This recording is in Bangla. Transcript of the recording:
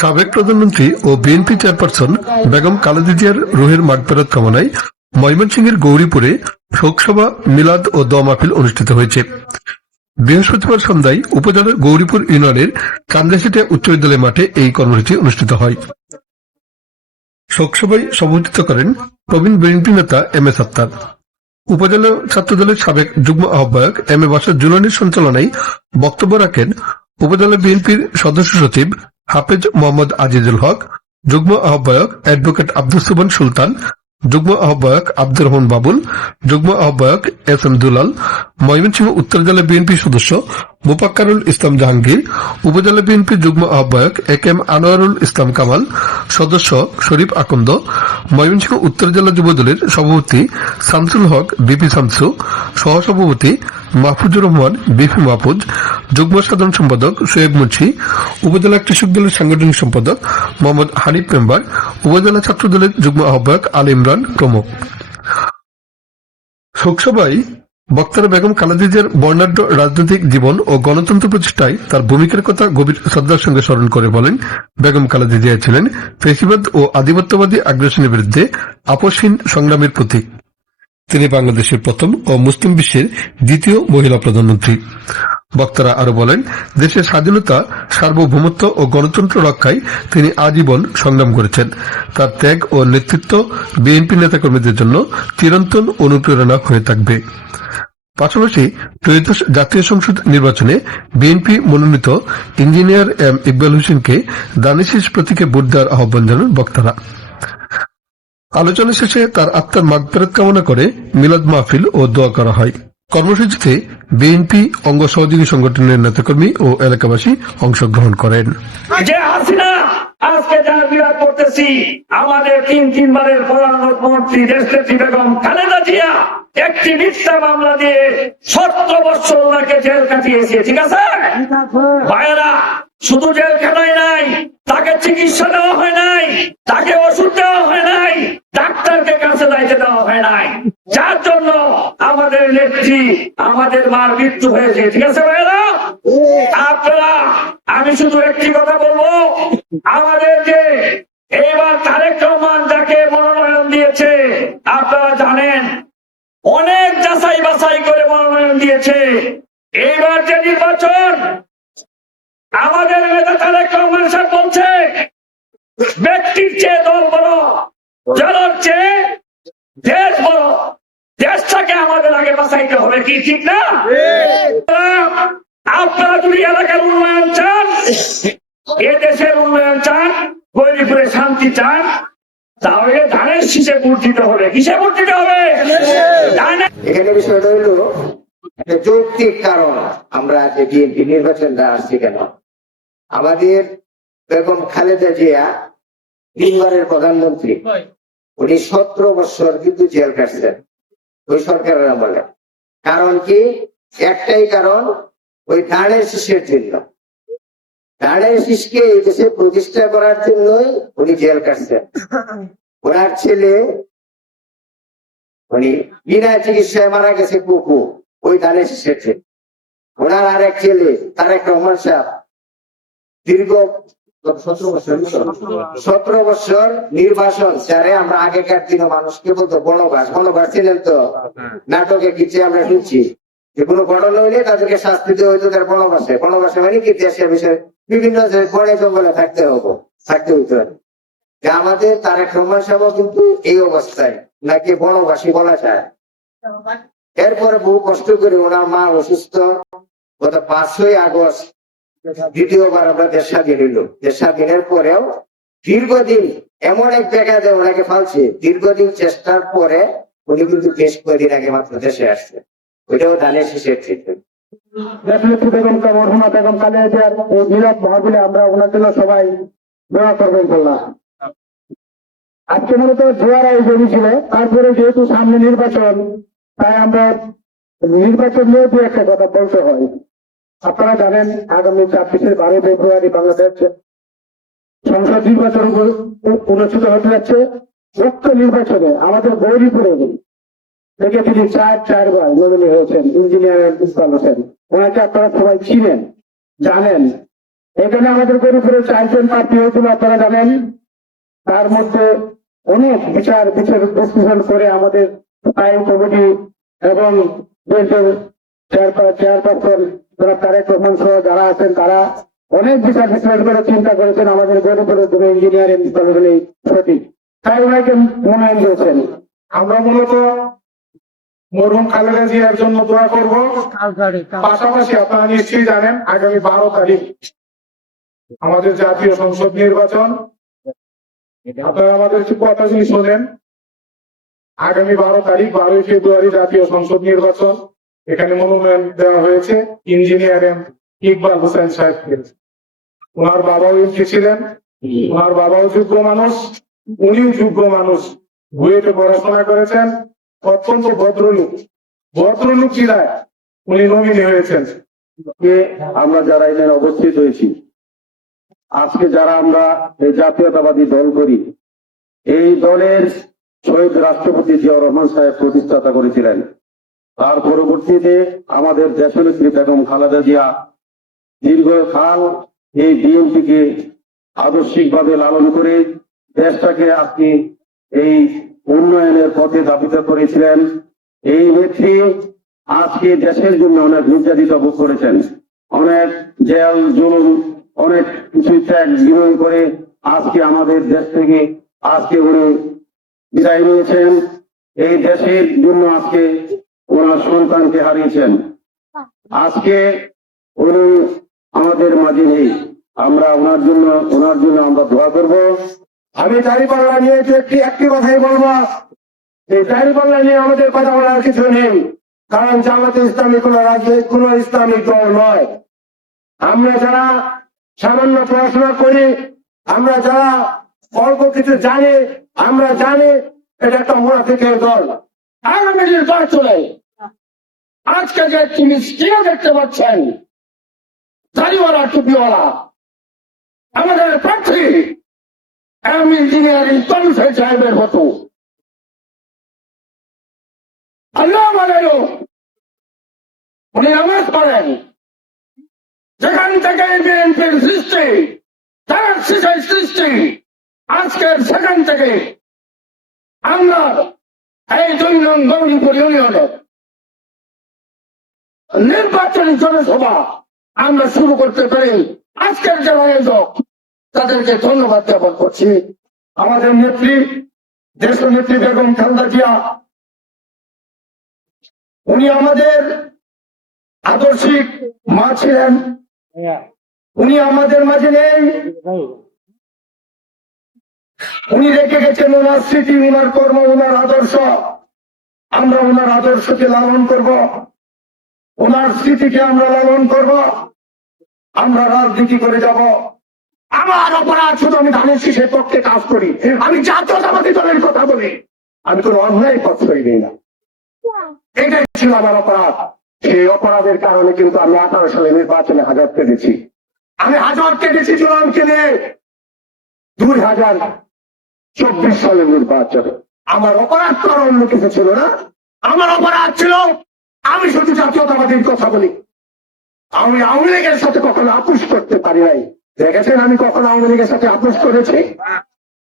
সাবেক প্রধানমন্ত্রী ও বিএনপি চেয়ারপারসন বেগম খালেদা জিয়ার রুহের মাগফিরাত কামনায় ময়মনসিংহের গৌরীপুরে শোকসভা, মিলাদ ও দোয়া মাহফিল অনুষ্ঠিত হয়েছে। বৃহস্পতিবার সন্ধ্যায় উপজেলার গৌরীপুর ইউনিয়নের চান্দাশিটিয়া উচ্চ বিদ্যালয় মাঠে এই কর্মসূচি অনুষ্ঠিত হয়। শোকসভায় সভাপতিত্ব করেন প্রবীণ বিএনপি নেতা এম এ সাত্তার। উপজেলা ছাত্রদলের সাবেক যুগ্ম আহ্বায়ক এম এ বাশার জুলানির সঞ্চালনায় বক্তব্য রাখেন উপজেলা বিএনপির সদস্য সচিব হাফেজ মোহাম্মদ আজিজুল হক, যুগ্ম আহ্বায়ক অ্যাডভোকেট আব্দুস সুবহান সুলতান, যুগ্ম আহ্বায়ক আব্দুর রহমান বাবুল, যুগ্ম আহ্বায়ক এস এম দুলাল, ময়মনসিংহ উত্তর জেলা বিএনপি সদস্য মোফাক্কারুল ইসলাম জাহাঙ্গীর, উপজেলা বিএনপি যুগ্ম আহ্বায়ক এ কে এম আনোয়ারুল ইসলাম কামাল, সদস্য শরীফ আকন্দ, ময়মনসিংহ উত্তর জেলা যুবদলের সভাপতি শামসুল হক বিপি শামসু, সহসভাপতি মাহফুজুর রহমান বিপি মাহফুজ, যুগ্ম সাধারণ সম্পাদক সোয়েব মুন্সি, উপজেলা কৃষক দলের সাংগঠনিক সম্পাদক মোহাম্মদ হানিফ মেম্বার, উপজেলা ছাত্র দলের যুগ্ম আহ্বায়ক আল ইমরান প্রমুখ। শোকসভায় বক্তারা বেগম খালেদা জিয়ার বর্ণাঢ্য রাজনৈতিক জীবন ও গণতন্ত্র প্রতিষ্ঠায় তার ভূমিকার কথা গভীর শ্রদ্ধার সঙ্গে স্মরণ করে বলেন, বেগম খালেদা জিয়া ছিলেন ফ্যাসিবাদ ও আধিপত্যবাদী আগ্রাসনের বিরুদ্ধে আপোষহীন সংগ্রামের প্রতীক। তিনি বাংলাদেশের প্রথম ও মুসলিম বিশ্বের দ্বিতীয় মহিলা প্রধানমন্ত্রী। বক্তারা আরো বলেন, দেশের স্বাধীনতা, সার্বভৌমত্ব ও গণতন্ত্র রক্ষায় তিনি আজীবন সংগ্রাম করেছেন। তার ত্যাগ ও নেতৃত্ব বিএনপি নেতাকর্মীদের জন্য চিরন্তন অনুপ্রেরণা হয়ে থাকবে। পাশাপাশি ত্রয়োদশ জাতীয় সংসদ নির্বাচনে বিএনপি মনোনীত ইঞ্জিনিয়ার এম ইকবাল হোসেনকে দানের শীষ প্রতীকে ভোট দেওয়ার আহ্বান জানান বক্তারা। আলোচনা শেষে তার আত্মার মাগফিরাত কামনা করে মিলাদ মাহফিল ও দোয়া করা হয়। কর্মসূচিতে বিএনপি অঙ্গ সহযোগী সংগঠনের নেতাকর্মী ও এলাকাবাসী অংশগ্রহণ করেন। যে হাসিনা আজকে যার বিরাট করতেছি, আমাদের তিনবারের প্রধানমন্ত্রী দেশনেত্রী বেগম খালেদা জিয়া একটি মিথ্যা মামলা দিয়ে 17 বছর ওনাকে জেল কাটিয়েছে। ঠিক আছে ভাইয়েরা, শুধু জেল কাটায় নাই, তাকে চিকিৎসা দেওয়া হয় নাই, তাকে ওষুধ দেওয়া হয় নাই, ডাক্তারকে কাছে যাইতে দেওয়া হয় নাই, যার জন্য আমাদের নেত্রী, আমাদের মার মৃত্যু হয়েছে। ঠিক আছে ভাইয়েরা, আপনারা, আমি শুধু একটি কথা বলবো, আমাদের যে এইবার তারেক রহমান যাকে মনোনয়ন দিয়েছে, আপনারা জানেন অনেক যাচাই বাছাই করে মনোনয়ন দিয়েছে। এইবার যে নির্বাচন, আমাদের নেতা তারেক রহমান সাহেব বলছে ব্যক্তির চেয়ে দল বড়, দলের চেয়ে দেশ বড়, দেশটাকে আমাদের আগে বাঁচাইতে হবে। কি ঠিক না? আপনারা যদি এলাকার উন্নয়ন চান, এ দেশের উন্নয়ন চান, গৌরীপুরে শান্তি চান, তাহলে ধানের শীষে ভোট দিতে হবে। কিসে ভোট দিতে হবে? এখানে বিষয়টা হলো একটা যৌক্তিক কারণ, আমরা যে বিএনপি নির্বাচনটা আসছি কেন, আমাদের বেগম খালেদা জিয়া 3বারের প্রধানমন্ত্রী, উনি 17 বছর কিন্তু জেল কাটছেন ওই সরকারের আমলে। কারণ কি? একটাই কারণ, ওই ধানের শীষের জন্য। ধানের শীষকে এই দেশে প্রতিষ্ঠা করার জন্যই উনি জেল কাটছেন। ওনার ছেলে উনি বিনা চিকিৎসায় মারা গেছে কুকু, ওই ধানের শীষের জন্য। ওনার আরেক ছেলে তারেক রহমান সাহেব দীর্ঘ 17 বছর নির্বাসন স্যারে, আমরা আগেকার দিনে মানুষকে বলতো বনবাস, বনবাস ছিলেন তো নাটকে কিছু আমরা শুনছি যে কোনো ঘটনা হইলে তাদেরকে শাস্তি দেওয়া হইতো তার বনবাসে। বনবাসে মানে কি? দেশের বিষয়ে বিভিন্ন বনে জঙ্গলে থাকতে হইতো। আমাদের তারেক রহমান সাহেব কিন্তু এই অবস্থায় নাকি বনবাসী বলা যায়। এরপরে বহু কষ্ট করে ওনার মা অসুস্থ, গত 5ই আগস্ট দ্বিতীয়বার আমরা দেশ স্বাধীন হইল। দেশ স্বাধীনের পরেও দীর্ঘদিন এমন এক জায়গায় ওনাকে ফালছে, দীর্ঘদিন চেষ্টার পরে উনি কিন্তু বেশ কয়েকদিন আগে মাত্র দেশে আসছে। ওইটাও ধানের শীষের ঠিক। বেগম খালেদা জিয়ার মিলাদ মাহফিলে আমরা ওনার জন্য সবাই দোয়া করবেন বললাম। আজকে মূলত জোয়ার আয়োজনই ছিল, তারপরে যেহেতু সামনে নির্বাচন, তাই আমরা নির্বাচন নিয়ে দু একটা কথা বলতে হয়। আপনারা জানেন আগামী 12 ফেব্রুয়ারি বাংলাদেশ সংসদ নির্বাচন অনুষ্ঠিত হতে যাচ্ছে। উক্ত নির্বাচনে আমাদের গৌরীপুরে থেকে তিনি 4বার নমিনি হয়েছেন ইঞ্জিনিয়ার ইকবাল হোসেন। ওনাকে আপনারা সবাই চিনেন, জানেন। এখানে আমাদের গরিপুরে 4 জন প্রার্থী হয়েছিল, আপনারা জানেন। তার মধ্যে অনেক বিচার বিশ্লেষণ করে আমাদের স্থায়ী কমিটি এবং দেশের চেয়ারপারসন তারেক রহমান সহ যারা আছেন তারা অনেক বিচার বিশ্লেষণ করে চিন্তা করেছেন আমাদের গরিপুরের জন্য ইঞ্জিনিয়ারিং কলেজে সঠিক, তাই ওনাকে মনোনয়ন দিয়েছেন। আমরা মূলত মরহুম খালেদা জিয়ার জন্য দোয়া করব। পাশাপাশি আপনারা নিশ্চয়ই জানেন আগামী 12 তারিখ আমাদের জাতীয় সংসদ নির্বাচন। আপনারা আমাদের কথাগুলি শোনেন। আগামী 12 তারিখ 12 ফেব্রুয়ারি জাতীয় সংসদ নির্বাচন। এখানে মনোনয়ন দেওয়া হয়েছে ইঞ্জিনিয়ার এম ইকবাল হোসেন সাহেবকে। ওনার বাবাও এমপি ছিলেন, ওনার বাবাও যোগ্য মানুষ, উনিও যোগ্য মানুষ, বুয়েটে পড়াশোনা করেছেন, অত্যন্ত ভদ্রলোক জেলায় উনি নমিনি হয়েছেন। আমরা যারা এখানে অবস্থিত হয়েছি, আজকে যারা আমরা এই জাতীয়তাবাদী দল করি, এই দলের শহীদ রাষ্ট্রপতি জিয়াউর রহমান সাহেব প্রতিষ্ঠাতা করেছিলেন। তার পরবর্তীতে আমাদের দেশনেত্রী বেগম খালেদা জিয়া দীর্ঘকাল এই বিএনপিকে আদর্শিকভাবে লালন করে দেশটাকে আজকে এই উন্নয়নের পথে ধাবিত করেছিলেন। এই নেত্রী আজকে দেশের জন্য অনেক নির্যাতিত ভোগ করেছেন, অনেক জেল জুলুম অনেক কিছু ত্যাগ বিনয় করে আজকে আমাদের দেশ থেকে আজকে উনি বিদায় নিয়েছেন। এই দেশের জন্য আজকে ওনার সন্তানকে হারিয়েছেন। আজকে উনি আমাদের মাঝে নেই, আমরা ওনার জন্য আমরা দোয়া করব। আমি দাঁড়িপাল্লা নিয়ে একটি কথাই বলবো, এই দাঁড়িপাল্লা নিয়ে আমাদের কথা বলার কিছু নেই, কারণ জামাতে ইসলামী কোন ইসলামিক দল নয়। আমরা যারা সামান্য পড়াশোনা করি, আমরা যারা অল্প কিছু জানি, আমরা জানি এটা একটা মুনাফিকের দল। আগামী নির্বাচনে আজকে যে তিনি স্টিল দেখতে পাচ্ছেন দাড়িওয়ালা টুপিওয়ালা আমাদের প্রার্থী ইঞ্জিনিয়ারিং কলেজ সাহেবের মতো আল্লাহ আলাইকুম উনি নামাজ পড়েন, যেখান থেকে বিএনপির সৃষ্টি, তার শিশাই সৃষ্টি, আজকের সেখান থেকে আমরা এই 2 নং গৌরীপুর ইউনিয়নের নির্বাচনী জনসভা আমরা শুরু করতে পারি। আজকের যারা আয়োজক তাদেরকে ধন্যবাদ জ্ঞাপন করছি। আমাদের নেত্রী দেশনেত্রী বেগম খালেদা জিয়া, উনি আমাদের আদর্শিক মা ছিলেন, উনি আমাদের মাঝে নেই। উনি রেখে গেছেন ওনার স্মৃতি, ওনার কর্ম, ওনার আদর্শ। আমরা ওনার আদর্শকে লালন করব, ওনার স্মৃতিকে আমরা লালন করব, আমরা রাজনীতি করে যাব। আমার অপরাধ শুধু আমি ধানের শীষের পক্ষে কাজ করি, আমি জাতীয়তাবাদী দলের কথা বলি, আমি কোন অন্যায় পথ করি না। এটাই ছিল আমার অপরাধ। সেই অপরাধের কারণে কিন্তু আমি 18 সালে নির্বাচনে হাজার কেটেছি। আমি হাজার কেটেছি চূড়ান্তকে নিয়ে 2024 সালের নির্বাচনে। আমার অপরাধ করা অন্য কিছু ছিল না। আমার অপরাধ ছিল আমি শুধু জাতীয়তাবাদীর কথা বলি। আমি আওয়ামী লীগের সাথে কখনো আপোষ করতে পারি নাই। দেখেছেন আমি কখনো আওয়ামী লীগের সাথে আপোষ করেছি?